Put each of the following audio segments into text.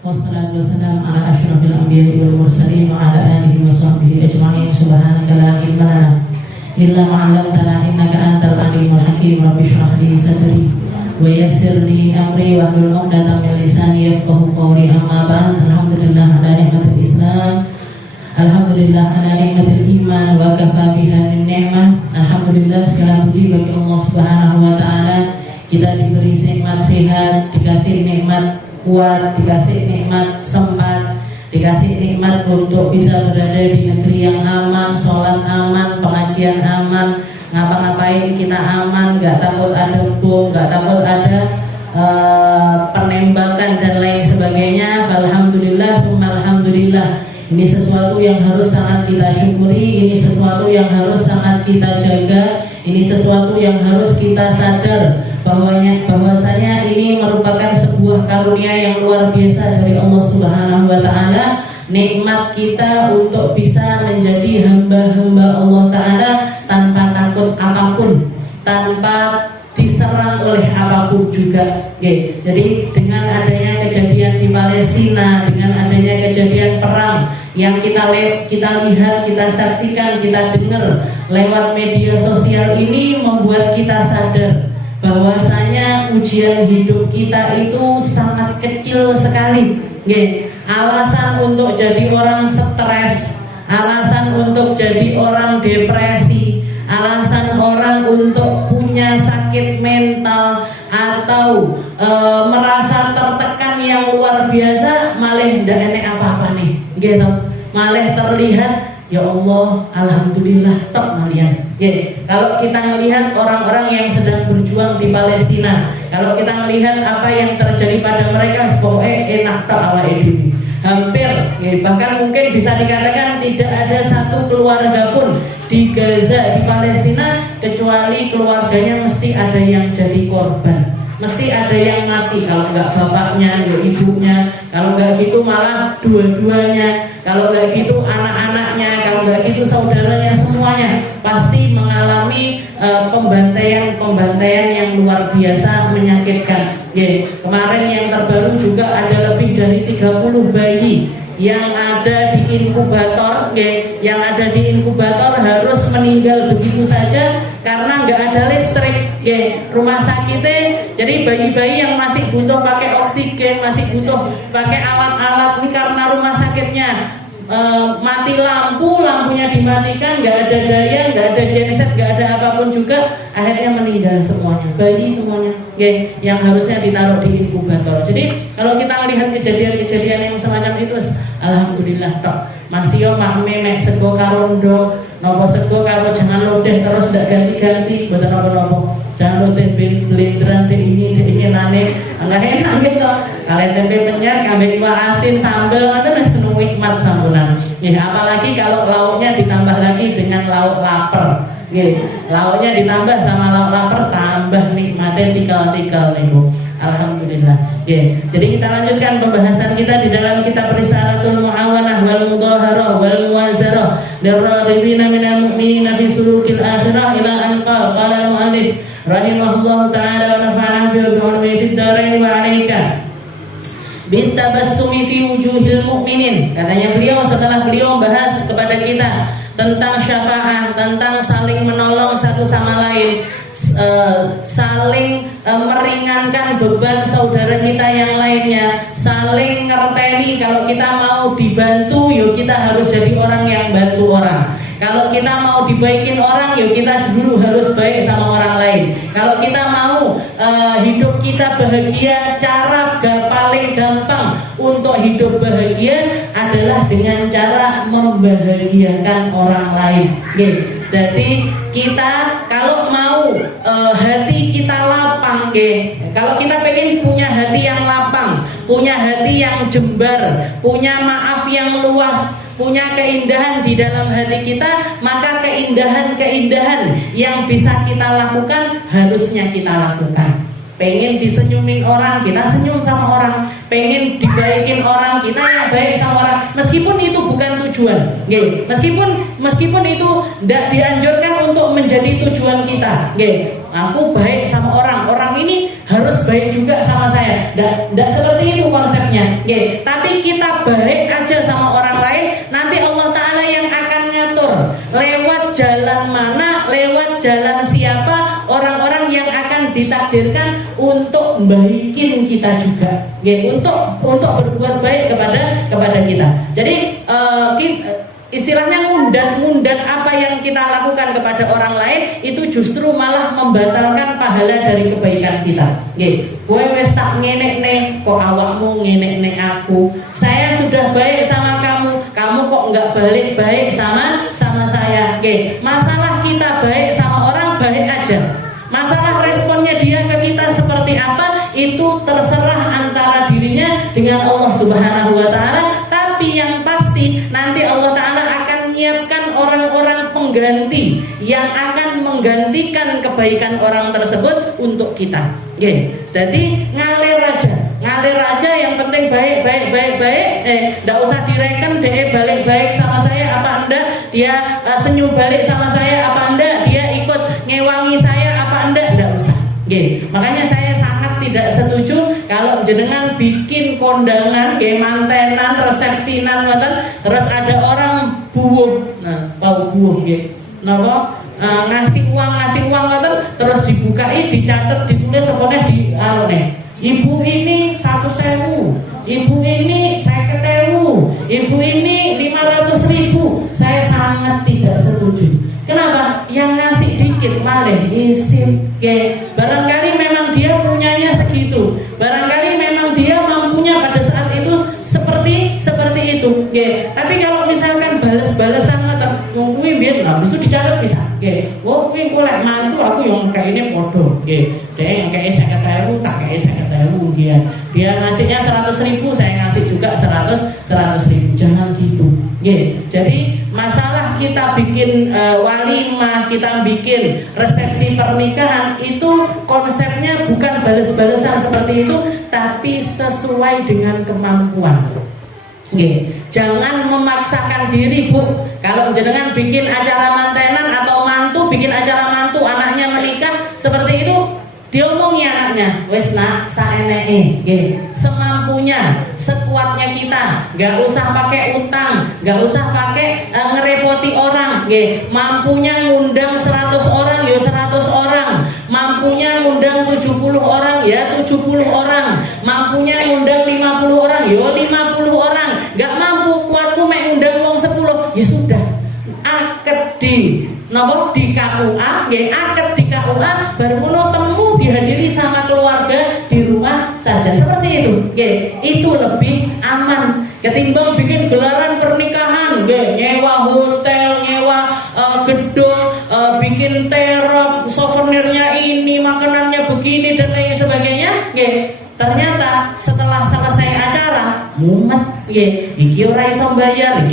Wassalatu wassalamu ala asyrafil anbiya'i wal mursalin wa ala alihi wa sahbihi ajma'in. Subhanaka la ilma lana illa ma 'allamtana innaka antal alimul hakim. Rabbi shrah li sadri wa yassir li amri wahlul 'uqdatam min lisani yafqahu qawli. Amma ba'd. Alhamdulillah ala nikmatil Islam, alhamdulillah ala nikmatil iman, wa kafa biha min ni'mah. Alhamdulillah, segala puji bagi Allah Subhanahu wa taala. Kita diberi nikmat sehat, dikasih nikmat kuat, dikasih nikmat sempat, dikasih nikmat untuk bisa berada di negeri yang aman, sholat aman, pengajian aman, ngapa-ngapain kita aman, gak takut ada bom, gak takut ada penembakan dan lain sebagainya. Alhamdulillah, alhamdulillah. Ini sesuatu yang harus sangat kita syukuri, ini sesuatu yang harus sangat kita jaga, ini sesuatu yang harus kita sadar bahwasanya ini merupakan sebuah karunia yang luar biasa dari Allah Subhanahu wa taala. Nikmat kita untuk bisa menjadi hamba-hamba Allah taala tanpa takut apapun, tanpa diserang oleh apapun juga. Jadi dengan adanya kejadian di Palestina, dengan adanya kejadian perang yang kita lihat, kita saksikan, kita dengar lewat media sosial ini, membuat kita sadar bahwasanya ujian hidup kita itu sangat kecil sekali. Alasan untuk jadi orang stres, alasan untuk jadi orang depresi, alasan orang untuk punya sakit mental atau merasa tertekan yang luar biasa, malah tidak enak apa-apa nih, gitu. Malah terlihat, ya Allah, alhamdulillah, tok malian. Kalau kita melihat orang-orang yang sedang berjuang di Palestina, kalau kita melihat apa yang terjadi pada mereka, pokoknya enak tok awake dhewe. Hampir, bahkan mungkin bisa dikatakan tidak ada satu keluarga pun di Gaza, di Palestina, kecuali keluarganya mesti ada yang jadi korban, mesti ada yang mati. Kalau enggak bapaknya, ya ibunya. Kalau enggak gitu malah dua-duanya. Kalau enggak gitu anak-anaknya. Kalau enggak gitu saudaranya, semuanya pasti mengalami pembantaian yang luar biasa menyakitkan. Kemarin yang terbaru juga ada lebih dari 30 bayi yang ada di inkubator, yang ada di inkubator harus meninggal begitu saja karena nggak ada listrik. Rumah sakitnya, jadi bayi-bayi yang masih butuh pakai oksigen, masih butuh pakai alat-alat, ini karena rumah sakitnya mati lampunya dimatikan, nggak ada daya, nggak ada genset, nggak ada apapun juga, akhirnya meninggal semuanya, bayi semuanya, yang harusnya ditaruh di inkubator. Jadi kalau kita melihat kejadian-kejadian yang semacam itu, alhamdulillah tok. Masih yo mek sego karo ndok, nopo sego karo jangan lodeh terus ndak ganti-ganti, mboten napa-napa. Jangan lodeh blenderan ini nane, enggak enak gitu. Kalian tempe penyet, ngambil iwak asin, sambal, ngoten wis nikmat sampunan. Apalagi kalau lauknya ditambah lagi dengan lauk lapar. Lauknya ditambah sama lauk lapar, tambah nikmatnya tikal-tikal niku. Alhamdulillah. Jadi kita lanjutkan pembahasan kita di dalam kitab Risalatul Mu'awanah wal Mudhaharah wal Muwazarah lirraghibina minal mu'minina fi sulukil akhirah ila an qala mu'allif rahimahullahu ta'ala wa nafa'ana bi ulumi fid dharain wa 'alaika bitabassumi fi wujuhil mu'minin. Katanya beliau, setelah beliau membahas kepada kita tentang syafaat, tentang saling menolong satu sama lain, saling meringankan beban saudara kita yang lainnya, saling ngerteni. Kalau kita mau dibantu, yuk kita harus jadi orang yang bantu orang. Kalau kita mau dibaikin orang, yuk kita dulu harus baik sama orang lain. Kalau kita mau hidup kita bahagia, cara paling gampang untuk hidup bahagia adalah dengan cara membahagiakan orang lain. Jadi kita kalau mau hati kita lapang, kalau kita pengen punya hati yang lapang, punya hati yang jembar, punya maaf yang luas, punya keindahan di dalam hati kita, maka keindahan-keindahan yang bisa kita lakukan harusnya kita lakukan. Pengen disenyumin orang, kita senyum sama orang. Pengen dibaikin orang, kita yang baik sama orang. Meskipun itu bukan tujuan, meskipun itu tidak dianjurkan untuk menjadi tujuan kita. Aku baik sama orang, orang ini harus baik juga sama saya. Nggak seperti itu konsepnya. Oke, tapi kita baik aja sama orang lain, nanti Allah Ta'ala yang akan ngatur lewat jalan mana, lewat jalan siapa orang-orang yang akan ditakdirkan untuk baikin kita juga. Oke, untuk berbuat baik kepada kita. Jadi istilahnya ngundat apa yang kita lakukan kepada orang lain itu justru malah membatalkan pahala dari kebaikan kita. Nggih, kowe wis tak ngenekne kok awakmu ngenekne aku. Saya sudah baik sama kamu, kamu kok enggak balik baik sama saya. Nggih, masalah kita baik sama orang baik aja. Masalah responnya dia ke kita seperti apa itu terserah antara dirinya dengan Allah Subhanahu wa taala, tapi yang pasti nanti Allah Ta'ala akan menyiapkan orang-orang pengganti yang akan menggantikan kebaikan orang tersebut untuk kita. Jadi ngalir aja yang penting baik. Nggak usah direken dia balik baik sama saya apa enggak, dia senyum balik sama saya apa enggak, dia ikut ngewangi saya apa enggak usah. Makanya saya sangat tidak setuju kalau jenengan bikin kondangan, mantenan, resepsinan, terus ada orang buuh, bau buuh, ngasih uang, terus dibukai, dicatat, ditulis semuanya di ibu ini 100.000, ibu ini 50.000, ibu ini 500.000. Saya sangat tidak setuju. Kenapa? Yang ngasih dikit malah isim. Barangkali memang dia punyanya segitu. Barangkali memang dia mampunya pada saat itu seperti itu. Tapi kalau misalkan balas-balasan kuwi biar itu dicatat bisa. Kuwi golek mantu aku yang kayak ini podo. Dia yang kayak 50.000 tak kayak 50.000 dia ngasihnya 100.000, saya ngasih juga 100.000. Jangan gitu. Jadi masalah kita bikin walimah, kita bikin resepsi pernikahan itu konsepnya bukan balas-balasan seperti itu, tapi sesuai dengan kemampuan. Jangan memaksakan diri, Bu. Kalau jenengan bikin acara mantenan atau mantu bikin acara mantu, anaknya menikah seperti itu, diomongi anaknya, wes nak saeneke, semampunya, sekuatnya kita, nggak usah pakai utang, nggak usah pakai ngerepoti orang, mampunya ngundang 100 orang, ya 100 orang, mampunya ngundang 70 orang, ya 70 orang, mampunya ngundang 50 orang, ya 50 orang, nggak mampu, kuatku mek ngundang wong 10, ya sudah, akad di KUA, akad di KUA, baru temu dihadiri sama keluarga di rumah saja, seperti itu. Itu lebih aman ketimbang bikin gelaran pernikahan, nyewa hotel, nyewa gedung, bikin terop, souvenirnya ini, makanannya begini dan lain sebagainya. Ternyata setelah selesai acara mumet, iki ora iso bayar,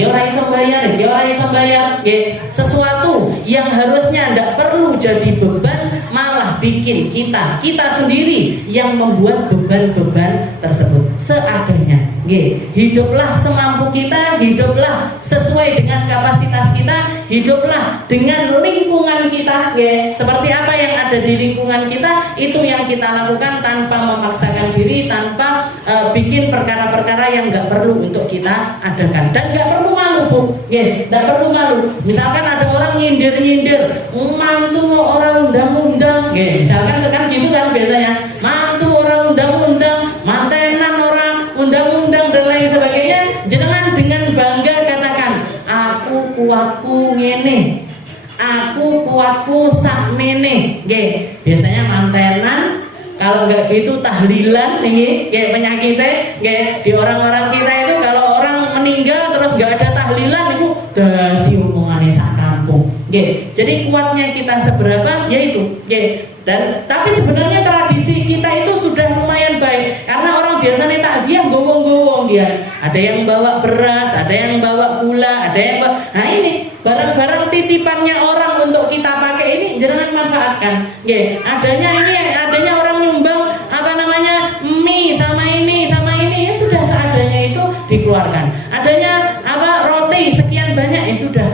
sesuatu yang harusnya ndak perlu jadi beban malah bikin kita sendiri yang membuat beban-beban tersebut. Seadanya, hiduplah semampu kita, hiduplah sesuai dengan kapasitas kita, hiduplah dengan lingkungan kita, seperti apa yang ada di lingkungan kita, itu yang kita lakukan tanpa memaksakan diri, tanpa bikin perkara-perkara yang nggak perlu untuk kita adakan, dan nggak perlu malu, Bu. Nggak perlu malu. Misalkan ada orang nyindir, mantu orang undang-undang, misalkan kan gitu kan biasanya, mantu orang undang-undang, mantenan orang undang-undang dan lain sebagainya. Jangan dengan bangga katakan, aku kuatku ngene, aku kuatku sakmene. Biasanya mantenan kalau nggak gitu tahlilan nih, penyakitnya, di orang-orang kita itu kalau orang meninggal terus nggak ada tahlilan itu jadi omongannya sak kampung. Jadi kuatnya kita seberapa, yaitu. Dan tapi sebenarnya tradisi kita itu sudah lumayan baik, karena orang biasanya takziah gowong-gowong dia. Ada yang bawa beras, ada yang bawa gula, ada yang bawa. Nah ini barang-barang titipannya orang untuk kita pakai ini jangan manfaatkan. Adanya orang nyumbang mie sama ini ya sudah seadanya itu dikeluarkan. Adanya roti sekian banyak, ya sudah.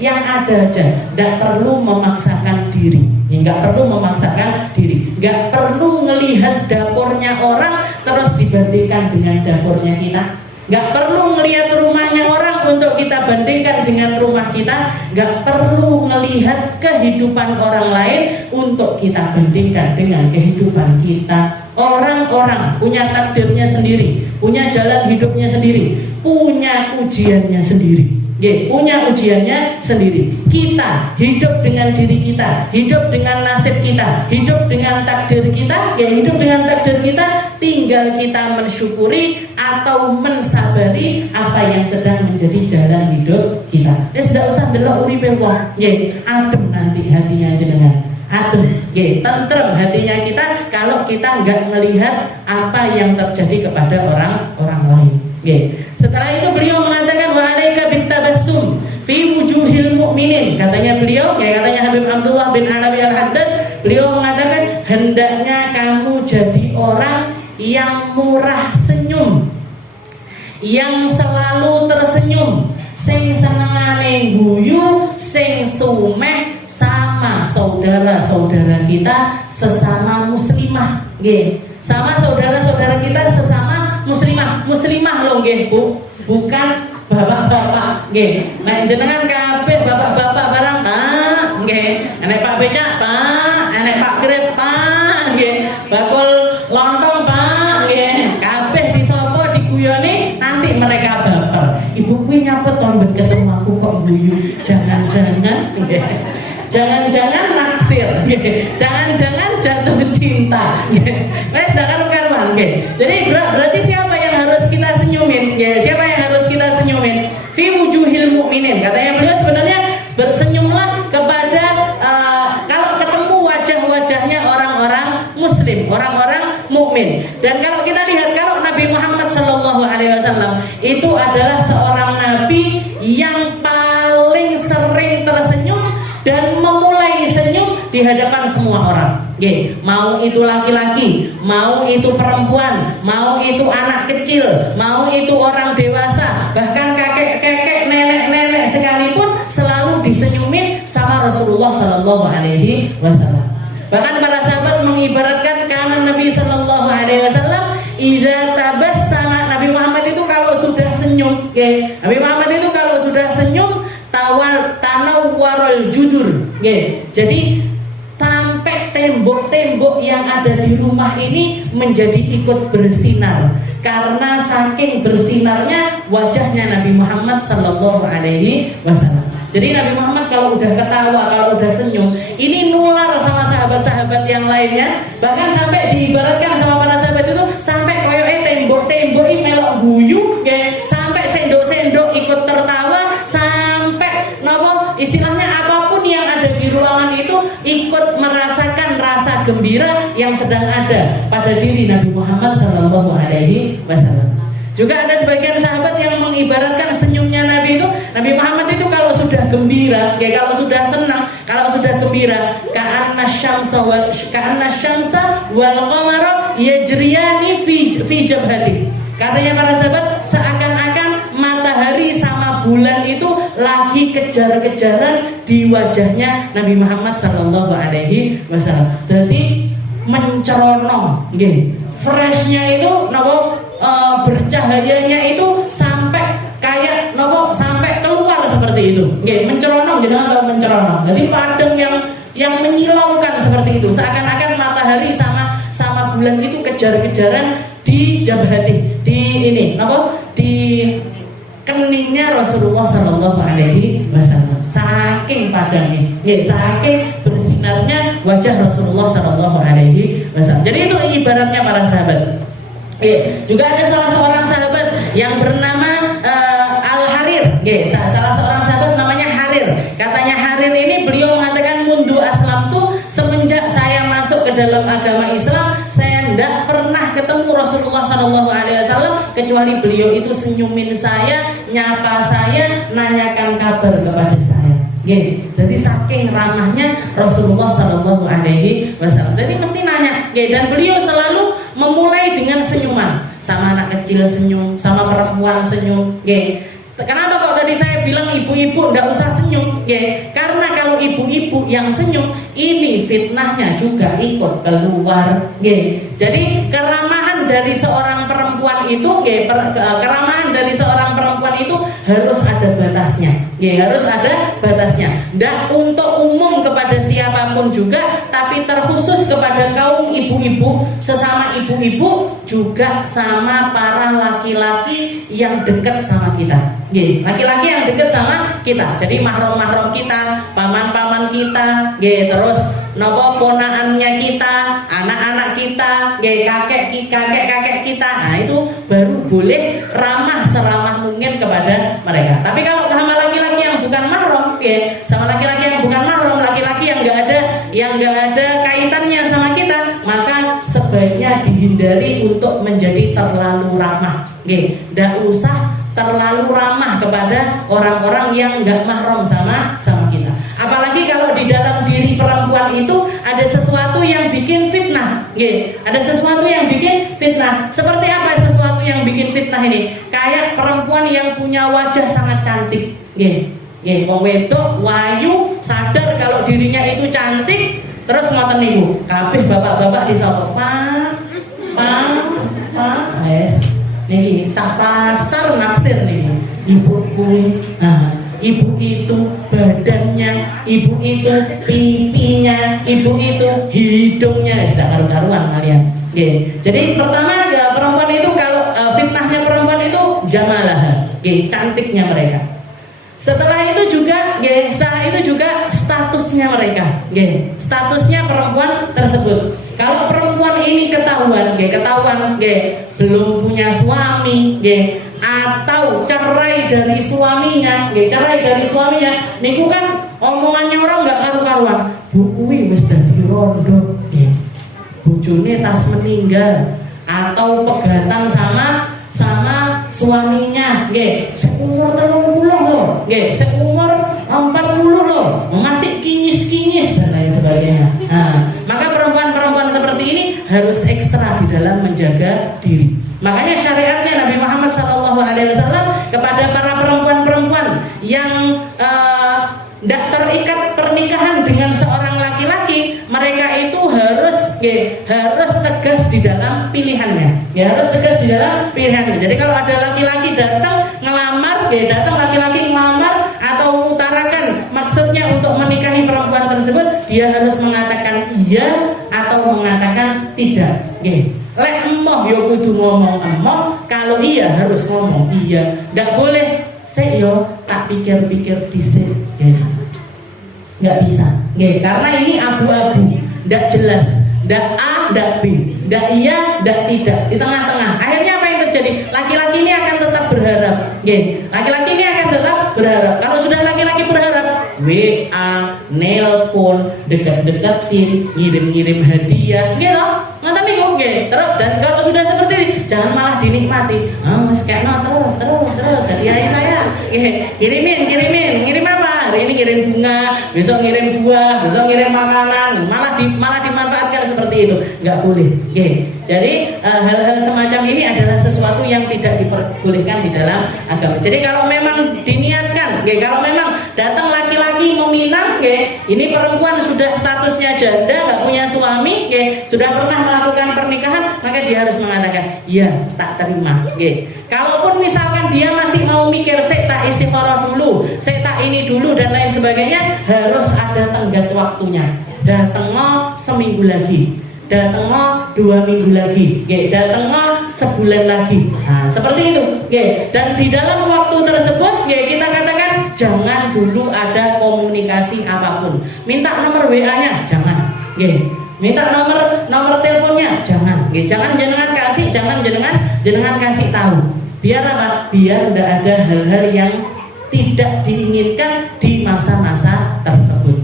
Yang ada aja, nggak perlu memaksakan diri. Nggak perlu memaksakan diri, nggak perlu ngelihat melihat dapurnya orang terus dibandingkan dengan dapurnya kita. Nggak perlu ngelihat rumahnya orang untuk kita bandingkan dengan rumah kita. Nggak perlu melihat kehidupan orang lain untuk kita bandingkan dengan kehidupan kita. Orang-orang punya takdirnya sendiri, punya jalan hidupnya sendiri, punya ujiannya sendiri. Punya ujiannya sendiri. Kita hidup dengan diri kita, hidup dengan nasib kita, hidup dengan takdir kita, hidup dengan takdir kita. Tinggal kita mensyukuri atau mensabari apa yang sedang menjadi jalan hidup kita. Tidak usah delok uripe wong, adem nanti hatinya jenengan. Adem, tentrem hatinya kita kalau kita nggak melihat apa yang terjadi kepada orang lain. Setelah itu beliau mengatakan wa alaika bitabassum fi wujuhil mu'minin. Katanya beliau, katanya Habib Abdullah bin Alawi Al-Haddad, beliau mengatakan hendaknya kamu jadi orang yang murah senyum, yang selalu tersenyum, sing senengane guyu, sing sumeh sama saudara-saudara kita sesama muslimah. Sama saudara-saudara kita sesama muslimah loh Bu, bukan bapak-bapak. Nek jenengan kabeh bapak-bapak barang enek Pak Becak Pak, enek Pak Grip Pak, bakul lontong Pak, kabeh disopo diguyoni nanti mereka baper. Ibu kuwi nyapa ton ketemu aku kok guyu, jangan-jangan naksir, jangan-jangan jatuh cinta. Wes dak karuan. Jadi berarti siapa yang harus kita senyumin? Siapa yang harus kita senyumin? Fi wujuhil mu'minin. Katanya beliau sebenarnya bersenyumlah kepada kalau ketemu wajah-wajahnya orang-orang muslim, orang-orang mukmin. Dan kalau kita lihat kalau Nabi Muhammad SAW itu adalah seorang nabi yang paling sering tersenyum dan memulai senyum di hadapan semua orang. Mau itu laki-laki, mau itu perempuan, mau itu anak kecil, mau itu orang dewasa, bahkan kakek-kakek, nenek-nenek sekalipun selalu disenyumin sama Rasulullah SAW. Bahkan para sahabat mengibaratkan karena Nabi SAW idza tabassama, Nabi Muhammad itu kalau sudah senyum, Nabi Muhammad itu kalau sudah senyum tanawwarul judur. Jadi sampai tembok-tembok yang ada di rumah ini menjadi ikut bersinar karena saking bersinarnya wajahnya Nabi Muhammad SAW. Jadi Nabi Muhammad kalau udah ketawa, kalau udah senyum, ini nular sama sahabat-sahabat yang lainnya. Bahkan sampai diibaratkan sama para sahabat itu sampai koyoke tembok-tembok ini melok guyu, sampai sendok-sendok ikut tertawa, sampai istilahnya apapun yang ada di ruangan itu ikut merasakan rasa gembira yang sedang ada pada diri Nabi Muhammad SAW. Juga ada sebagian sahabat yang mengibaratkan senyumnya Nabi itu, Nabi Muhammad itu kalau sudah gembira, kalau sudah senang, kalau sudah gembira, ka'anna syamsa wal qamara yajriyani fi jabhati. Katanya para sahabat seakan-akan matahari sama bulan itu lagi kejar-kejaran di wajahnya Nabi Muhammad SAW. Jadi mencerono, freshnya itu bercahayanya itu sampai kayak sampai keluar seperti itu. Mencerono, jangan mencerono. Jadi padang yang menyilaukan seperti itu. Seakan-akan matahari sama bulan itu kejar-kejaran di jabhati, di keningnya Rasulullah SAW. Saking padangnya, saking bersinarnya wajah Rasulullah SAW. Jadi itu ibaratnya para sahabat. Juga ada salah seorang sahabat yang bernama Al-Harir. Salah seorang sahabat namanya Harir. Katanya Harir ini beliau mengatakan mundu aslam tuh semenjak saya masuk ke dalam agama Islam, saya tidak pernah ketemu Rasulullah SAW kecuali beliau itu senyumin saya, nyapa saya, nanyakan kabar kepada saya. Jadi saking ramahnya Rasulullah SAW. Jadi mesti nanya. Dan beliau selalu memulai dengan senyuman. Sama anak kecil senyum, sama perempuan senyum. Kenapa kok tadi saya bilang ibu-ibu tidak usah senyum? Karena kalau ibu-ibu yang senyum, ini fitnahnya juga ikut keluar. Jadi keramahan dari seorang perempuan itu, keramahan dari seorang perempuan itu harus ada batasnya. Harus ada batasnya. Dan untuk umum kepada siapapun juga, tapi terkhusus kepada kaum ibu-ibu, sesama ibu-ibu, juga sama para laki-laki yang dekat sama kita. Laki-laki yang dekat sama kita. Jadi mahram-mahram kita, paman-paman kita, terus nopo ponaannya kita, anak-anak kita, kakek-kakek kita. Nah, itu baru boleh ramah seramah mungkin kepada mereka. Tapi kalau sama laki-laki yang bukan mahram, sama laki-laki yang bukan mahram, laki-laki yang nggak ada kaitannya sama kita, maka sebaiknya dihindari untuk menjadi terlalu ramah. Nggak usah terlalu ramah kepada orang-orang yang nggak mahram sama kita. Apalagi kalau di dalam diri perempuan itu ada sesuatu yang bikin fitnah. Ada sesuatu yang bikin fitnah. Seperti apa sesuatu yang bikin fitnah ini? Kayak perempuan yang punya wajah sangat cantik. Wong wedok wayu sadar kalau dirinya itu cantik, terus ngoten niku. Kabeh bapak-bapak disapa, "Pak, yes." Niki sak pasar naksir nih. Ibu kuwi, ibu itu badannya, ibu itu pipinya, ibu itu hidungnya, sudah karu-karuan kalian. Jadi pertama perempuan itu kalau fitnahnya perempuan itu jamalah, cantiknya mereka. Setelah itu juga statusnya mereka, statusnya perempuan tersebut. Kalau perempuan ini ketahuan, belum punya suami, atau cerai dari suaminya, niku kan omongannya orang nggak karu-karuan. Bukui wis dadi rondo, bojone tas meninggal, atau pegatan sama suaminya, seumur 30 loh, seumur 40 loh, masih kinyis dan lain sebagainya. Maka perempuan-perempuan seperti ini harus ekstra di dalam menjaga diri. Makanya syariatnya Nabi Muhammad SAW kepada para perempuan-perempuan yang tidak terikat pernikahan dengan seorang laki-laki, mereka itu harus tegas di dalam pilihannya. Harus tegas di dalam pilihannya. Jadi kalau ada laki-laki datang ngelamar, laki-laki ngelamar atau mengutarakan maksudnya untuk menikahi perempuan tersebut, dia harus mengatakan iya atau mengatakan tidak. Lek emoh yo kudu ngomong emoh, kalau iya harus ngomong iya. Nggak boleh yo tak pikir-pikir dhisik. Nggak bisa. Karena ini abu-abu, nggak jelas, nggak A, nggak B, nggak iya, nggak tidak, di tengah-tengah. Akhirnya apa yang terjadi? Laki-laki ini akan tetap berharap. Laki-laki ini akan tetap berharap. Kalau sudah laki-laki berharap, WA, nelpon, dekat-dekatin, ngirim-ngirim hadiah, ngoten niku. Terus dan kalau sudah seperti ini, jangan malah dinikmati. Mas kena terus hadiah saya. Kirim apa? Hari ini kirim bunga, besok ngirim buah, besok ngirim makanan, malah dimanfaatkan seperti itu. Nggak boleh. Jadi hal-hal semacam ini adalah sesuatu yang tidak diperbolehkan di dalam agama. Jadi kalau memang diniatkan, kalau memang datang laki-laki meminang, ini perempuan sudah statusnya janda, nggak punya suami, sudah pernah melakukan pernikahan, maka dia harus mengatakan, iya tak terima. Kalaupun misalkan dia masih mau mikir, saya tak istikharah dulu, saya tak ini dulu dan lain sebagainya, harus ada tenggat waktunya. Datang seminggu lagi, datang 2 minggu lagi, datang sebulan lagi. Nah, seperti itu. Dan di dalam waktu tersebut, kita katakan jangan dulu ada komunikasi apapun. Minta nomor WA-nya, jangan. Minta nomor teleponnya, jangan. Jangan jenengan kasih tahu. Biar apa? Biar tidak ada hal-hal yang tidak diinginkan di masa-masa tersebut.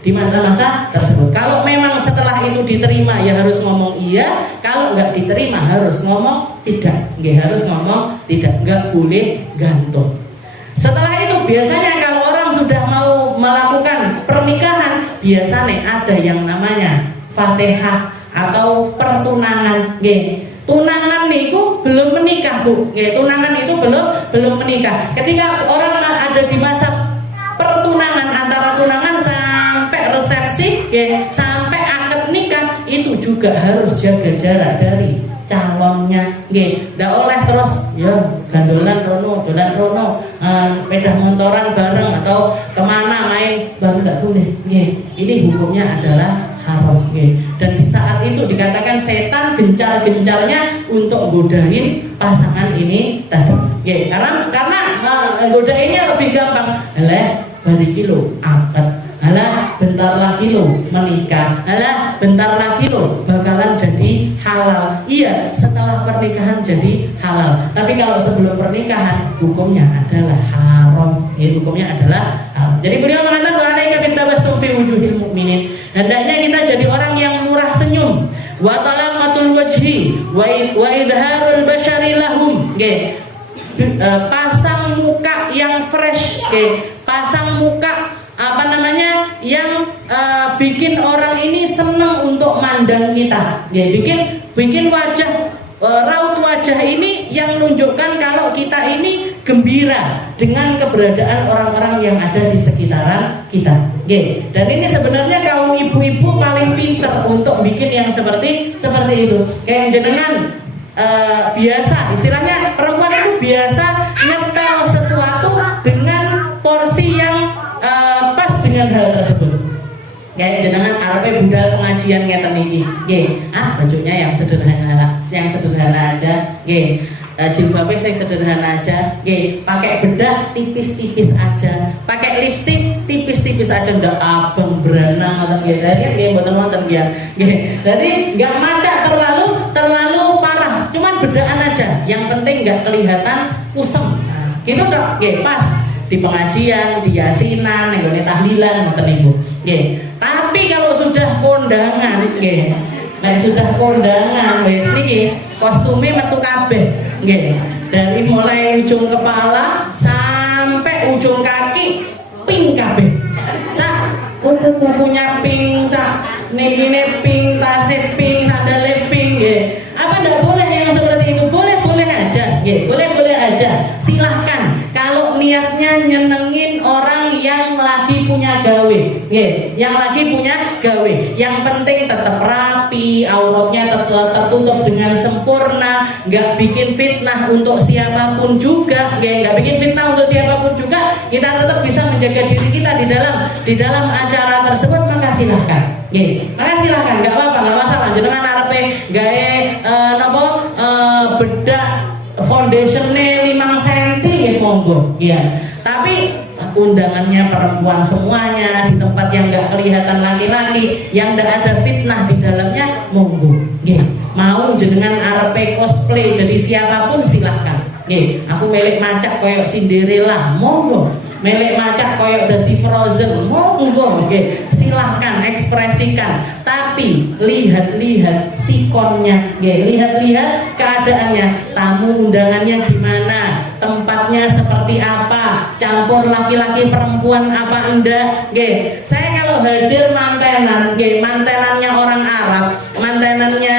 Di masa-masa tersebut. Kalau memang setelah itu diterima, ya harus ngomong iya. Kalau nggak diterima, harus ngomong tidak. Harus ngomong tidak. Nggak boleh gantung. Setelah itu biasanya kalau orang sudah mau melakukan pernikahan, biasanya ada yang namanya Fatihah atau pertunangan. Tunangan itu belum menikah, Bu. Tunangan itu belum menikah. Ketika orang ada di masa pertunangan, antara tunangan sampai akad nikah itu juga harus jaga jarak dari calonnya, nggak oleh terus ya gandolan rono, dolan rono, pedah motoran bareng atau kemana main baru tidak boleh, ini hukumnya adalah haram, dan di saat itu dikatakan setan gencar-gencarnya untuk godain pasangan ini tadi, karena godainnya lebih gampang, bari kilo akad. Alah bentar lagi lo menikah, alah bentar lagi lo bakalan jadi halal. Iya, setelah pernikahan jadi halal. Tapi kalau sebelum pernikahan hukumnya adalah haram. Hukumnya adalah haram. Jadi beliau mengatakan wa alaika bitabassum fi wujuhil mukminin. Hendaknya kita jadi orang yang murah senyum. Wa talaqatul wajhi wa idharul basyari lahum. Pasang muka yang fresh, pasang muka yang bikin orang ini senang untuk mandang kita, bikin wajah raut wajah ini yang menunjukkan kalau kita ini gembira dengan keberadaan orang-orang yang ada di sekitaran kita. Dan ini sebenarnya kaum ibu-ibu paling pinter untuk bikin yang seperti itu. Kayak jenengan biasa, istilahnya perempuan itu biasa nyetel sesuatu dengan porsi yang pas dengan hal tersebut. Kayak jenengan arepe budal pengajian ngeten iki. Bajunya yang sederhana aja, jilbabnya yang sederhana aja, pakai bedak tipis-tipis aja, pakai lipstik tipis-tipis aja, ndak abang beranang ngoten nggih. Mboten-mboten nggih. Jadi enggak macak terlalu parah, cuman bedaan aja. Yang penting enggak kelihatan kusem. Nah, gitu dok, pas di pengajian, di yasinan, nggone tahlilan ngoten niku. Tapi kalau sudah kondangan sudah kondangan wis niki kostume metu kabeh. Dari mulai ujung kepala sampai ujung kaki pink kabeh. Kupu-kupunya pink, niki pink, tasnya pink, sandalnya pink. Apa enggak boleh yang seperti itu? Boleh aja. Boleh aja. Silahkan. Kalau niatnya nyenengin orang yang lagi punya gawe, yang penting tetap rapi, auratnya tertutup dengan sempurna, nggak bikin fitnah untuk siapapun juga, kita tetap bisa menjaga diri kita di dalam acara tersebut. Maka silahkan, nggak apa-apa, nggak masalah. Jenengan arepe gawe bedak foundationnya 5 cm monggo, tapi undangannya perempuan semuanya di tempat yang nggak kelihatan laki-laki, yang nggak ada fitnah di dalamnya, monggo. Mau jenengan arepe cosplay jadi siapapun silahkan. Aku melek macak koyok Cinderella, monggo. Melek macak koyok dadi Frozen, monggo. Silahkan ekspresikan, tapi lihat sikonnya, lihat keadaannya, tamu undangannya gimana, tempatnya seperti apa, campur laki-laki perempuan apa enggak. Saya kalau hadir mantenannya orang Arab, mantenannya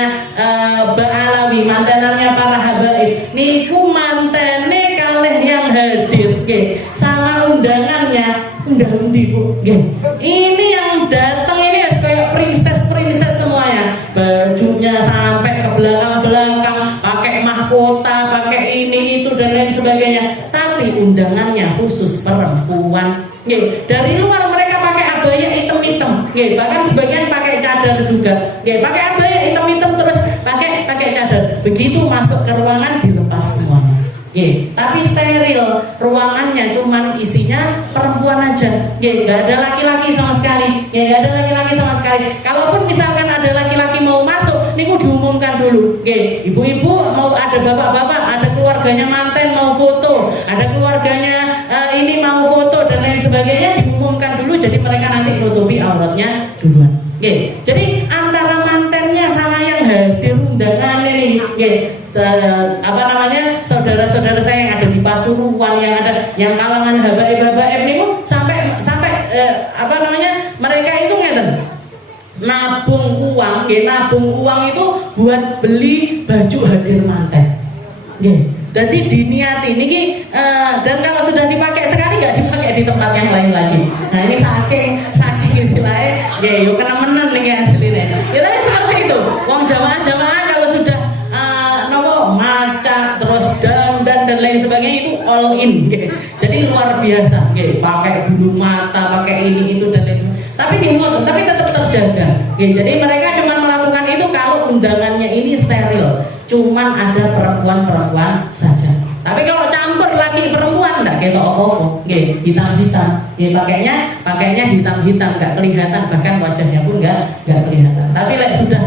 Ba'alawi, mantenannya para habaib, niku mantene kalih yang hadir, sama undangannya undi Bu. Ini yang datang ini kayak princess semuanya, bajunya sampai ke belakang, pakai mahkota, pakai ini itu dan lain sebagainya. Tapi undangannya khusus perempuan. Dari luar mereka pakai abaya hitam, bahkan sebagian pakai cadar juga. Pakai abaya hitam terus pakai cadar. Begitu masuk ke ruangan dilepas semuanya. Tapi steril, ruangannya cuman isinya perempuan aja, nggak ada laki-laki sama sekali, Kalaupun misalkan ada laki-laki mau masuk, niku diumumkan dulu, ibu-ibu mau ada bapak-bapak, ada keluarganya manten mau foto, ada keluarganya ini mau foto dan lain sebagainya, diumumkan dulu, jadi mereka nanti menutupi auratnya duluan. Jadi antara mantennya sama yang hadir undangan ini, saudara-saudara saya yang ada di Pasuruan, yang kalangan habaib niku sampai mereka itu nabung uang itu buat beli baju hadir manten. Jadi diniati niki, dan kalau sudah dipakai sekali nggak dipakai di tempat yang lain lagi. Nah ini saking istilahnya, yo kenemen lain sebagainya itu all in, nggih. Jadi luar biasa, nggih, pakai bulu mata, pakai ini itu dan lain sebagainya. Tapi tapi tetap terjaga. Nggih, jadi mereka cuma melakukan itu kalau undangannya ini steril, cuman ada perempuan-perempuan saja. Tapi kalau campur laki perempuan enggak ketok apa-apa. Nggih, hitam-hitam. Nggih, pakainya hitam-hitam, enggak kelihatan, bahkan wajahnya pun enggak kelihatan. Tapi lek sudah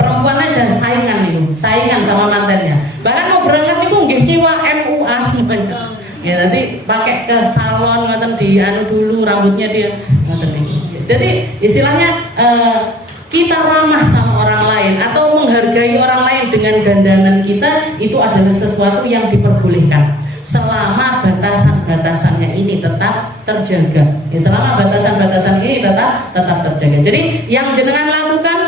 perempuan aja saingan sama mantannya. Bahkan mau berangkat itu nggih nyewa MUA semuanya. Ya nanti pakai ke salon ngoten di dulu rambutnya dia ngoten niku. Jadi istilahnya kita ramah sama orang lain atau menghargai orang lain dengan dandanan kita itu adalah sesuatu yang diperbolehkan selama batasan-batasannya ini tetap terjaga. Ya, selama batasan-batasan ini tetap terjaga. Jadi yang jenengan lakukan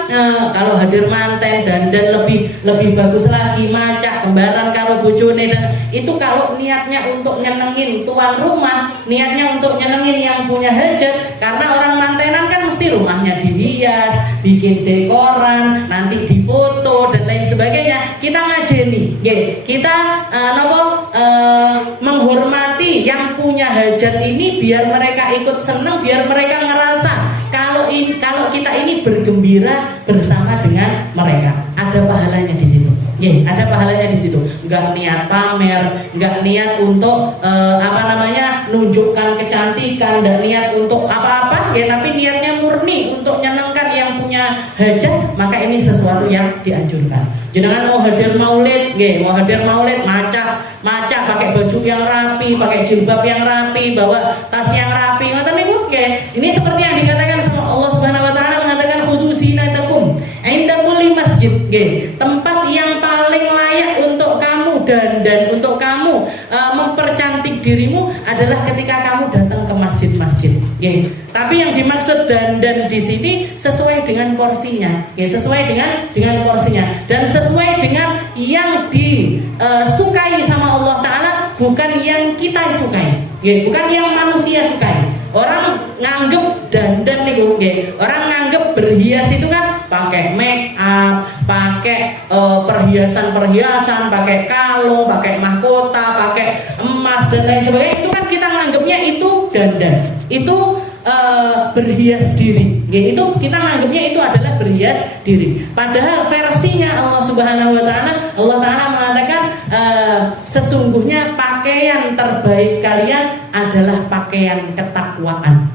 kalau hadir manten dan lebih bagus lagi macak kembaran karo bojone dan itu kalau niatnya untuk nyenengin tuan rumah, niatnya untuk nyenengin yang punya hajat, karena orang mantenan kan mesti rumahnya dihias, bikin dekoran, nanti difoto dan lain sebagainya. Kita ngajeni, kita menghormati yang punya hajat ini biar mereka ikut senang, biar mereka ngerasa kalau kita ini bergembira bersama dengan mereka. Ada pahalanya di situ. Ada pahalanya di situ. Enggak niat pamer, enggak niat untuk nunjukkan kecantikan, enggak niat untuk apa-apa, tapi niatnya murni untuk nyenangkan yang punya hajat, maka ini sesuatu yang dianjurkan. Jenengan mau hadir maulid, macak pakai baju yang rapi, pakai jilbab yang rapi, bawa tas yang rapi, ngoten niku nggih. Ini seperti yang dikatakan sama Allah Subhanahu wa taala, mengatakan khudu zinatakum inda kulli masjid, nggih. Tempat yang paling layak untuk kamu dan untuk kamu mempercantik dirimu adalah ketika kamu datang ke masjid-masjid, nggih. Tapi yang dimaksud dan di sini sesuai dengan porsinya, sesuai dengan porsinya dan sesuai dengan yang disukai sama Allah Taala, bukan yang kita sukai, bukan yang manusia sukai. Orang nganggep dandan niku, orang nganggep berhias itu kan pakai make up, pakai perhiasan, pakai kalung, pakai mahkota, pakai emas dan lain sebagainya. Itu kan kita nganggepnya itu dandan, itu berhias diri, itu kita nganggapnya itu adalah berhias diri. Padahal versinya Allah Subhanahu Wa Taala, Allah Taala mengatakan sesungguhnya pakaian terbaik kalian adalah pakaian ketakwaan.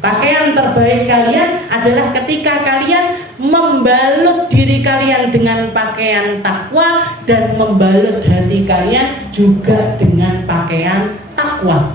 Pakaian terbaik kalian adalah ketika kalian membalut diri kalian dengan pakaian takwa dan membalut hati kalian juga dengan pakaian takwa.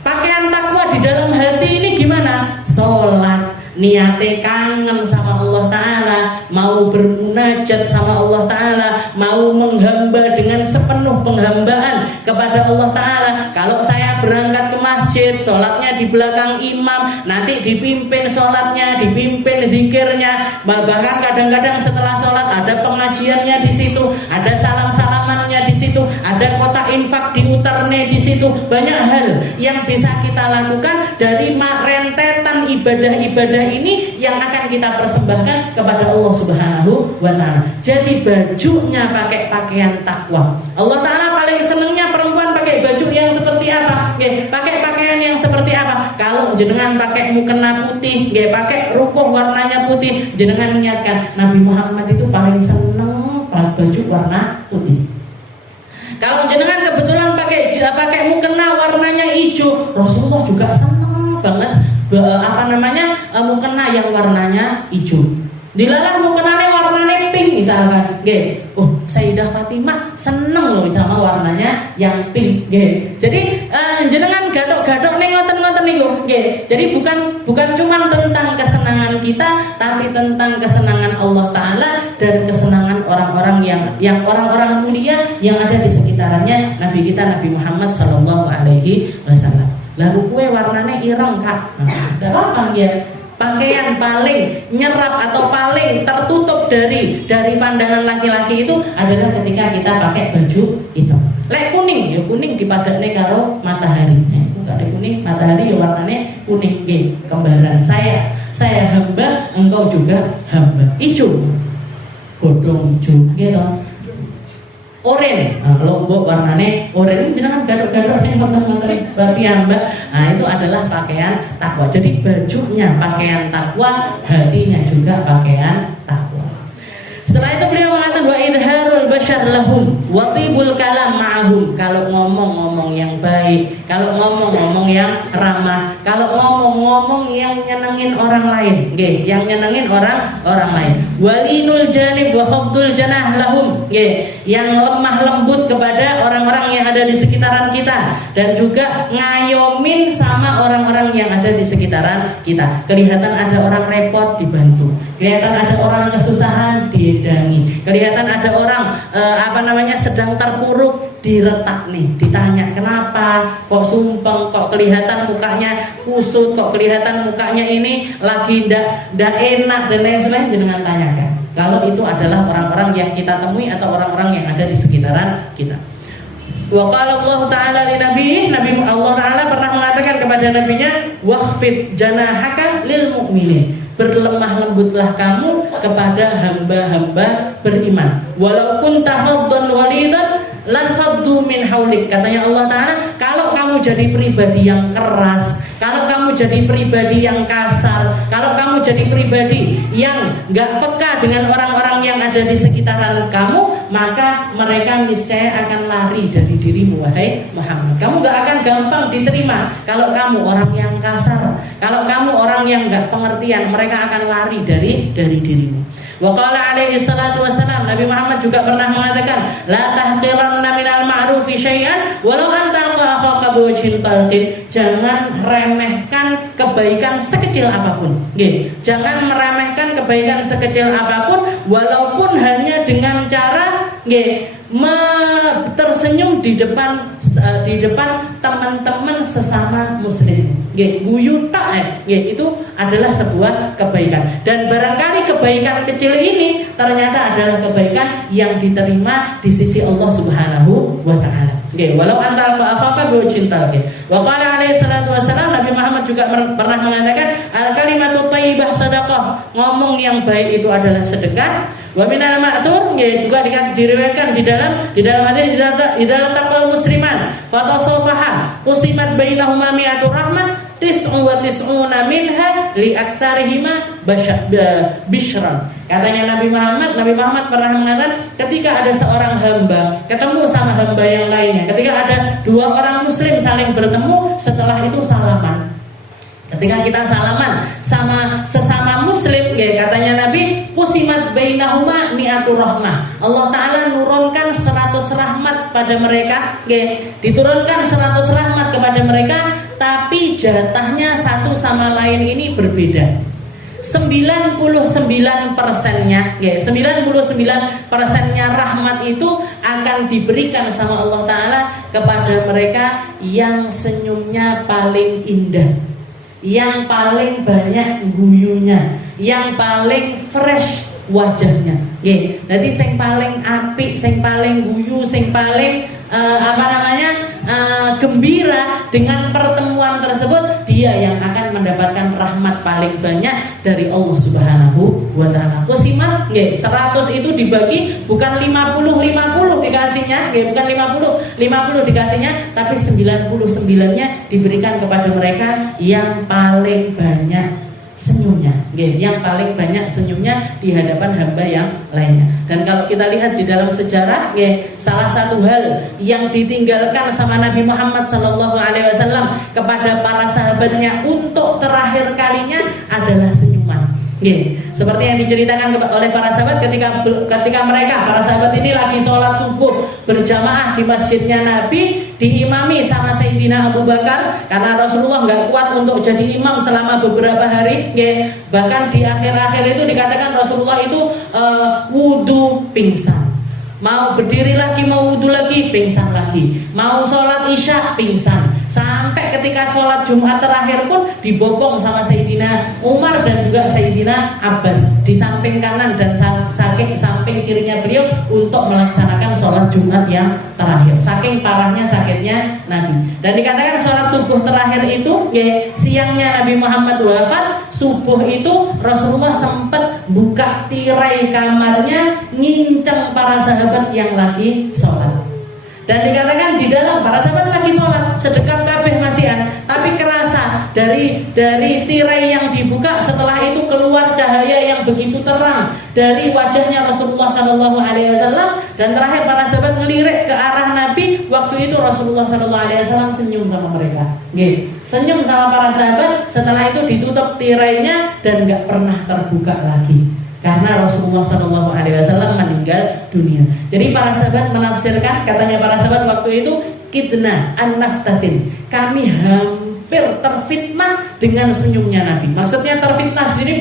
Pakaian takwa di dalam hati ini gimana? Sholat, niate kangen sama Allah Ta'ala, mau bermunajat sama Allah Ta'ala, mau menghamba dengan sepenuh penghambaan kepada Allah Ta'ala. Kalau saya berangkat ke masjid, sholatnya di belakang imam, nanti dipimpin sholatnya, dipimpin zikirnya, bahkan kadang-kadang setelah sholat ada pengajiannya di situ, ada salam-salamannya di situ, ada kotak infak diuterne di situ. Banyak hal yang bisa kita lakukan dari rentetan ibadah-ibadah ini yang akan kita persembahkan kepada Allah Subhanahu wa Ta'ala. Jadi bajunya pakai pakaian takwa. Allah Ta'ala paling senangnya perempuan pakai baju yang seperti apa? Pakai pakaian yang seperti apa? Kalau jenengan pakai mukena putih, pakai rukuh warnanya putih, jenengan niatkan Nabi Muhammad itu paling senang baju warna putih. Kalau jenengan kebetulan pakai mukena warnanya hijau, Rasulullah juga senang banget mukena yang warnanya hijau. Dilarang mukenanya warnanya pink misalkan, Sayyidah Fatimah seneng loh sama warnanya yang pink, Jadi jenengan gadok-gadok ning ngoten-ngoten niku, Jadi bukan cuma tentang kesenangan kita, tapi tentang kesenangan Allah Taala dan kesenangan orang-orang yang orang-orang mulia yang ada di sekitarannya Nabi kita Nabi Muhammad sallallahu alaihi wasallam. Lalu kue warnanya ireng kak, ada apa ya? Pakaian paling nyerap atau paling tertutup dari pandangan laki-laki itu adalah ketika kita pakai baju hitam. Lek kuning, ya kuning dipadakne karo matahari. Kalau kuning matahari ya warnanya kuning, kembaran. Saya hamba, engkau juga hamba. Hijau, godong hijau, oren. Lombok warnane oren itu jenengan gadok-gadok ning wonten-wonten piyambak. Nah, itu adalah pakaian takwa. Jadi bajunya pakaian takwa, hatinya juga pakaian takwa. Setelah itu beliau mengatakan wa idharul basyar lahum wa tibul kalam ma'ahum. Kalau ngomong yang baik, kalau ngomong yang ramah, kalau ngomong yang nyenengin orang lain, nggih, yang nyenengin orang lain. Walinul janib wa khafdul janah lahum, nggih, yang lemah lembut kepada orang-orang yang ada di sekitaran kita dan juga ngayomin sama orang-orang yang ada di sekitaran kita. Kelihatan ada orang repot dibantu, kelihatan ada orang kesusahan dihidangi, kelihatan ada orang sedang terpuruk diretak nih, ditanya kenapa kok sumpeng, kok kelihatan mukanya kusut, kok kelihatan mukanya ini lagi ndak enak dan lain sebagainya, jangan tanyakan. Kalau itu adalah orang-orang yang kita temui atau orang-orang yang ada di sekitaran kita. Wa qala Allah Ta'ala li Nabi Allah Ta'ala pernah mengatakan kepada nabinya, waqfid janahaka lil mu'minin. Berlemah lembutlah kamu kepada hamba-hamba beriman. Walau kunta faddan walidan lan faddu min haulik. Katanya Allah Ta'ala, kalau kamu jadi pribadi yang keras, kalau kamu jadi pribadi yang kasar, kalau kamu jadi pribadi yang gak peka dengan orang-orang yang ada di sekitaran kamu, maka mereka niscaya akan lari dari dirimu, wahai Muhammad. Kamu gak akan gampang diterima kalau kamu orang yang kasar, kalau kamu orang yang gak pengertian, mereka akan lari dari dirimu. Wa qala alaihi salatu wassalam, Nabi Muhammad juga pernah mengatakan, la tahqiranna minal ma'rufi syai'an walau an talqa akhaka biwajhin talqin. Jangan remehkan kebaikan sekecil apapun. Nggih, jangan meremehkan kebaikan sekecil apapun walaupun hanya dengan cara nggih tersenyum di depan teman-teman sesama muslim. Nggih, guyu tok itu adalah sebuah kebaikan. Dan barangkali kebaikan kecil ini ternyata adalah kebaikan yang diterima di sisi Allah Subhanahu wa taala. Nggih, walau antal fa'afaqa bi cinta. Wa qala alaihi salatu wasallam, Nabi Muhammad juga pernah mengatakan, al kalimatu thayyibah sadaqah. Ngomong yang baik itu adalah sedekah. Wa minal ma'thur, juga diriwayatkan di dalam hadis, idza taqal musliman fatasafaha qusimat bainahuma mi'atu rahmah tis'u wa tis'una minha li aktsarihima bisyran. Katanya Nabi Muhammad pernah mengatakan, ketika ada seorang hamba ketemu sama hamba yang lainnya, ketika ada dua orang muslim saling bertemu, setelah itu salaman. Ketika kita salaman sama sesama muslim, katanya Nabi, kusimat bainahuma mi'atu rahmah. Allah Ta'ala nurunkan 100 rahmat pada mereka, diturunkan 100 rahmat kepada mereka, tapi jatahnya satu sama lain ini berbeda. 99%-nya, 99%-nya rahmat itu akan diberikan sama Allah Ta'ala kepada mereka yang senyumnya paling indah, yang paling banyak guyunya, yang paling fresh wajahnya. Jadi sing paling apik, sing paling guyu, sing paling gembira dengan pertemuan tersebut, dia yang akan mendapatkan rahmat paling banyak dari Allah Subhanahu wa taala. Kusimat 100 itu dibagi bukan 50 dikasihnya, bukan 50 dikasihnya, tapi 99-nya diberikan kepada mereka yang paling banyak senyumnya, yang paling banyak senyumnya di hadapan hamba yang lainnya. Dan kalau kita lihat di dalam sejarah, salah satu hal yang ditinggalkan sama Nabi Muhammad SAW kepada para sahabatnya untuk terakhir kalinya adalah senyuman. Seperti yang diceritakan oleh para sahabat ketika mereka, para sahabat ini lagi sholat subuh berjamaah di masjidnya Nabi, diimami sama Sayyidina Abu Bakar, karena Rasulullah nggak kuat untuk jadi imam selama beberapa hari. Bahkan di akhir-akhir itu dikatakan Rasulullah itu wudu pingsan, mau berdiri lagi, mau wudu lagi pingsan lagi, mau sholat isya pingsan, sampai ketika sholat Jumat terakhir pun dibopong sama Sayyidina Umar dan juga Sayyidina Abbas di samping kanan dan samping kirinya beliau untuk melaksanakan sholat Jumat yang terakhir. Saking parahnya sakitnya Nabi. Dan dikatakan sholat subuh terakhir itu, siangnya Nabi Muhammad wafat, subuh itu Rasulullah sempat buka tirai kamarnya, nginceng para sahabat yang lagi sholat. Dan dikatakan di dalam para sahabat lagi sholat, sedekap kabeh masihan, tapi kerasa dari tirai yang dibuka, setelah itu keluar cahaya yang begitu terang dari wajahnya Rasulullah SAW. Dan terakhir para sahabat ngelirik ke arah Nabi. Waktu itu Rasulullah SAW senyum sama mereka, senyum sama para sahabat. Setelah itu ditutup tirainya dan gak pernah terbuka lagi, karena Rasulullah SAW meninggal dunia. Jadi para sahabat menafsirkan, katanya para sahabat waktu itu, kidna an-naftatin, kami hampir terfitnah dengan senyumnya Nabi. Maksudnya terfitnah di sini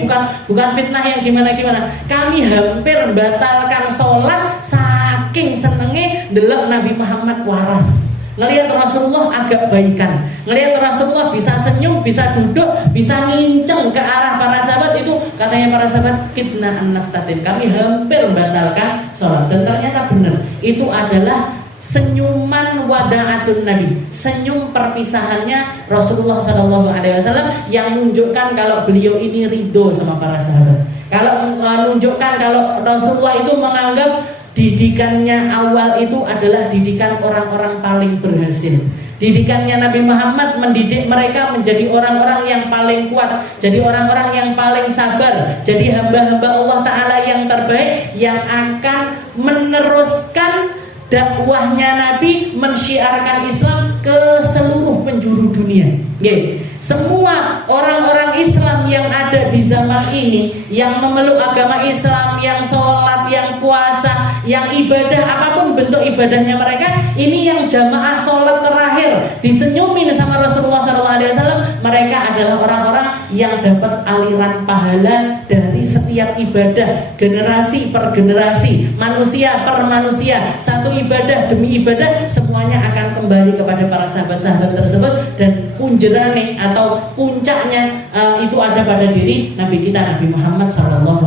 bukan fitnah yang gimana-gimana. Kami hampir membatalkan sholat saking senenge delok Nabi Muhammad waras. Ngelihat Rasulullah agak baikan, ngelihat Rasulullah bisa senyum, bisa duduk, bisa nginceng ke arah para sahabat, itu katanya para sahabat kidna an-naftatin, kami hampir membatalkan sholat. Dan ternyata benar, itu adalah senyuman wada'atun Nabi, senyum perpisahannya Rasulullah SAW, yang menunjukkan kalau beliau ini ridho sama para sahabat. Kalau menunjukkan kalau Rasulullah itu menganggap didikannya awal itu adalah didikan orang-orang paling berhasil. Didikannya Nabi Muhammad mendidik mereka menjadi orang-orang yang paling kuat, jadi orang-orang yang paling sabar, jadi hamba-hamba Allah Ta'ala yang terbaik, yang akan meneruskan dakwahnya Nabi, mensyiarkan Islam ke seluruh penjuru dunia. Semua orang-orang Islam yang ada di zaman ini, yang memeluk agama Islam, yang sholat, yang puasa, yang ibadah, apapun bentuk ibadahnya mereka, ini yang jamaah sholat terakhir disenyumin sama Rasulullah SAW, mereka adalah orang-orang yang dapat aliran pahala dari setiap ibadah, generasi per generasi, manusia per manusia, satu ibadah demi ibadah, semuanya akan kembali kepada para sahabat-sahabat tersebut. Dan punjerane atau puncaknya itu ada pada diri Nabi kita, Nabi Muhammad SAW.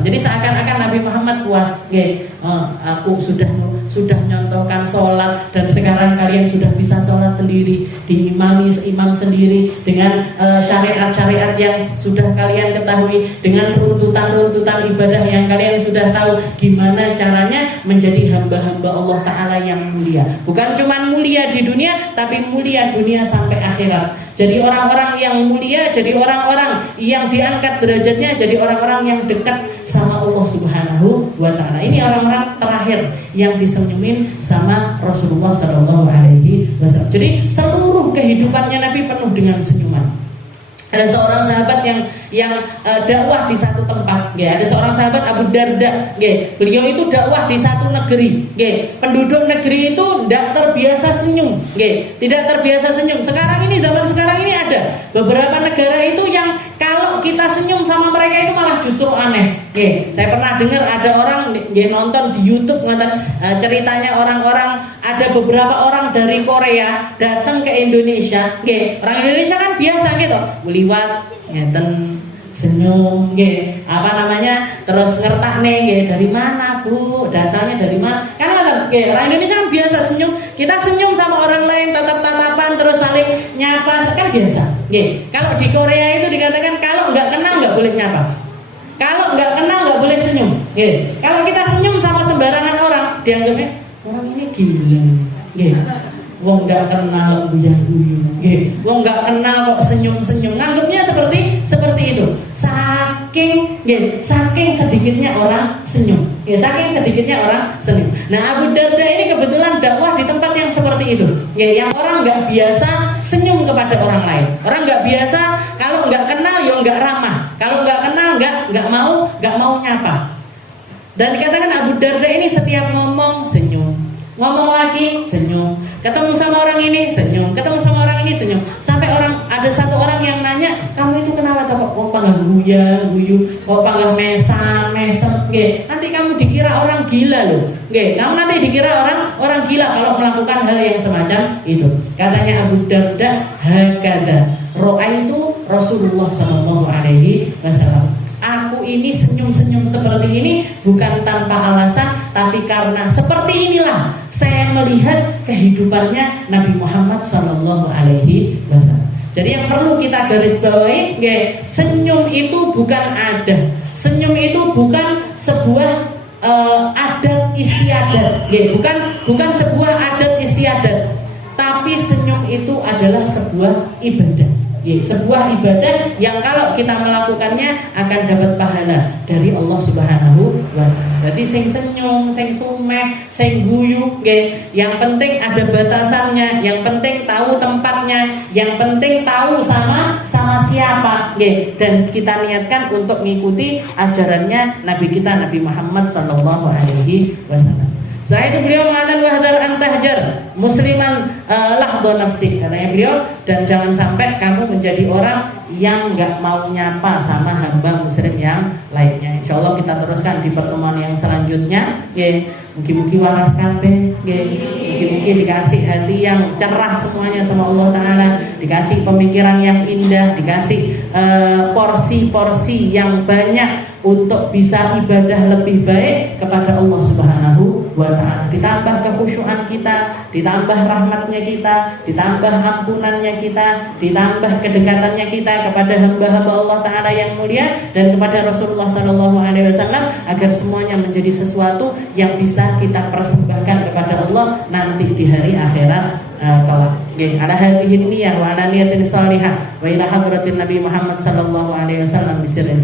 Jadi seakan-akan Nabi Muhammad puas, aku sudah nyontohkan sholat, dan sekarang kalian sudah bisa sholat sendiri, diimami imam sendiri dengan syariat-syariat yang sudah kalian ketahui, dengan runtutan-runtutan ibadah yang kalian sudah tahu gimana caranya menjadi hamba-hamba Allah Ta'ala yang mulia. Bukan cuma mulia di dunia, tapi mulia dunia sampai akhirat. Jadi orang-orang yang mulia, jadi orang-orang yang diangkat derajatnya, jadi orang-orang yang dekat sama Allah Subhanahu wa Ta'ala. Ini orang-orang terakhir yang disenyumin sama Rasulullah SAW. Jadi seluruh kehidupannya Nabi penuh dengan senyuman. Ada seorang sahabat yang dakwah di satu tempat, ada seorang sahabat Abu Darda, beliau itu dakwah di satu negeri, penduduk negeri itu tidak terbiasa senyum, tidak terbiasa senyum. Zaman sekarang ini ada beberapa negara itu yang kalau kita senyum sama mereka itu malah justru aneh. Saya pernah dengar ada orang nonton di YouTube ceritanya orang-orang, ada beberapa orang dari Korea datang ke Indonesia. Orang Indonesia kan biasa gitu, liwat ngeten senyum, terus ngertak nih, dari mana Bu, dasarnya dari mana, kan orang Indonesia kan biasa senyum. Kita senyum sama orang lain, tatap-tatapan, terus saling nyapa, kan biasa. Kalau di Korea itu dikatakan kalau nggak kenal nggak boleh nyapa, kalau nggak kenal nggak boleh senyum. Kalau kita senyum sama sembarangan orang, dianggapnya orang ini gila. Wong nggak kenal guyu-guyu, wong nggak kenal kok senyum-senyum, nganggapnya seperti itu. Saking sedikitnya orang senyum, saking sedikitnya orang senyum. Nah, Abu Darda ini kebetulan dakwah di tempat yang seperti itu, yang orang nggak biasa senyum kepada orang lain. Orang nggak biasa, kalau nggak kenal ya nggak ramah, kalau nggak kenal nggak mau nyapa. Dan dikatakan Abu Darda ini setiap ngomong senyum, ngomong lagi senyum, ketemu sama orang ini senyum, ketemu sama orang ini senyum, sampai ada satu orang yang nanya, kamu itu kenapa kok panggah guyu, kok panggah mesem, nanti kamu dikira orang gila loh, kamu nanti dikira orang gila kalau melakukan hal yang semacam itu. Katanya Abu Darda, hakada ro'aitu Rasulullah SAW. Aku ini senyum-senyum seperti ini bukan tanpa alasan, tapi karena seperti inilah saya melihat kehidupannya Nabi Muhammad SAW. Jadi yang perlu kita garis bawahi, senyum itu bukan ada. Senyum itu bukan sebuah adat istiadat, bukan sebuah adat istiadat. Tapi senyum itu adalah sebuah ibadah. Sebuah ibadah yang kalau kita melakukannya akan dapat pahala dari Allah Subhanahu wa Ta'ala. Jadi sing senyum, sing sumeh, sing guyu, yang penting ada batasannya, yang penting tahu tempatnya, yang penting tahu sama siapa, dan kita niatkan untuk mengikuti ajarannya Nabi kita Nabi Muhammad sallallahu alaihi wasallam. Setelah itu beliau mengatakan wahdar antahjar musliman lahdha nafsik, katanya beliau, dan jangan sampai kamu menjadi orang yang nggak mau nyapa sama hamba muslim yang lainnya. Insyaallah kita teruskan di pertemuan yang selanjutnya. Mugi-mugi waras kabeh, mugi-mugi dikasih hati yang cerah semuanya sama Allah Ta'ala, dikasih pemikiran yang indah, dikasih porsi-porsi yang banyak untuk bisa ibadah lebih baik kepada Allah Subhanahu wa Ta'ala. Ditambah kekhusyuan kita, ditambah rahmatnya kita, ditambah ampunannya kita, ditambah kedekatannya kita kepada hamba-hamba Allah Ta'ala yang mulia dan kepada Rasulullah Sallallahu Alaihi Wasallam, agar semuanya menjadi sesuatu yang bisa kita persembahkan kepada Allah nanti di hari akhirat kelak. Ala hadhihi niyyah wa ala niyatin salihah wa ila hadratin Nabi Muhammad sallallahu alaihi wasallam bisirril